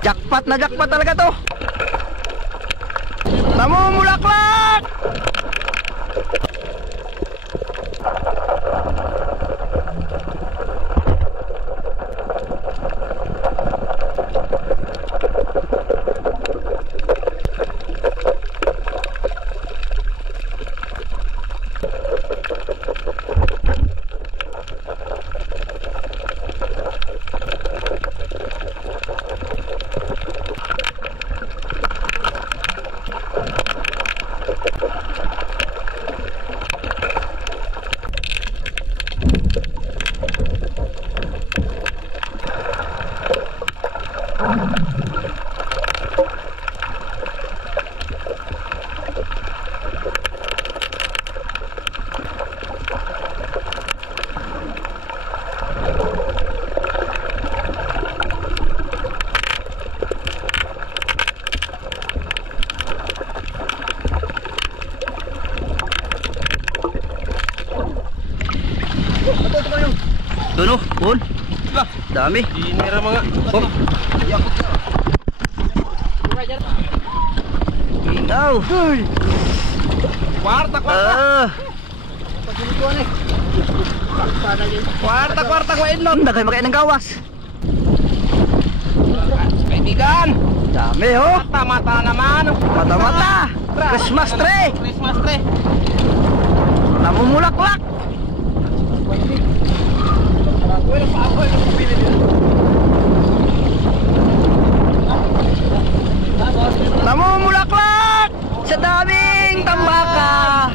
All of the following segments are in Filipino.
Jackpot na jackpot talaga to. Namumulaklak. Doon oh, Paul. Dami. Dinira mga. Oh. Ikaw. Kwarta. Kwarta ko inlon. Dagay makain ng gawas. Kaibigan. Dami oh. Mata naman. Mata. Christmas tree. Christmas tree. Namumulaklak. Namumulaklak sa daming tambaka.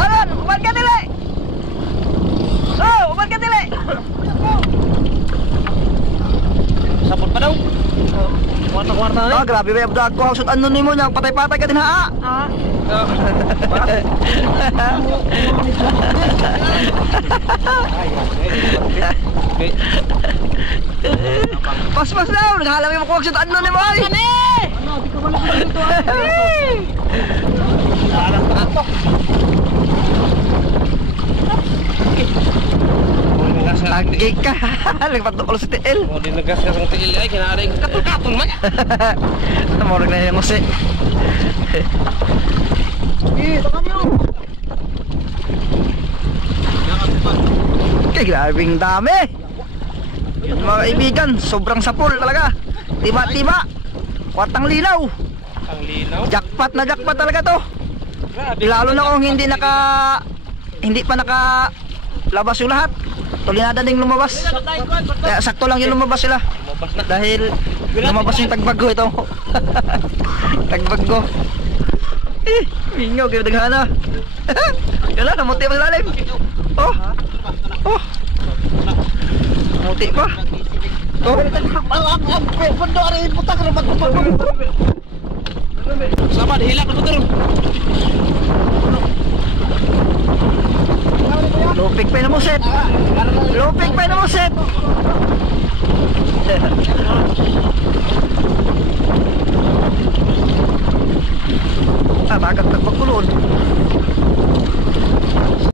Alan, uman ka dili. Oh, uman ka dili. Sapot pa daw. Kwarta na. Ah, grabe ba yung vlog ko. Hausot ano ni mo niya, patay-patay ka din ha. Pas-pas daw, naghalam yung makuha sa ano ni mo. Ano, di ko wala dito. Lagi ka. Nagpatukol sa tiil. Oh, dinagas ka sa tiil ay kinaaring katul-katul man. Tumorog na yung usi. Ito kami yun. Okay, grabing dami. Yun mga kaibigan, sobrang sapol talaga. Tiba-tiba. Kwartang linaw. Ang linaw. Jackpot na jackpot talaga to. Lalo na kung hindi pa nakalabas yung lahat. Tulinada ding lumabas. Kaya sakto lang yung lumabas sila. Dahil lumabas yung tagbago ito. Tagbago. Mingaw kayo daghana. Yan na, namuti pa sa lalim. Oh. Muti pa. Oh. Sama dihilak na turun. Lupig pa na mo set.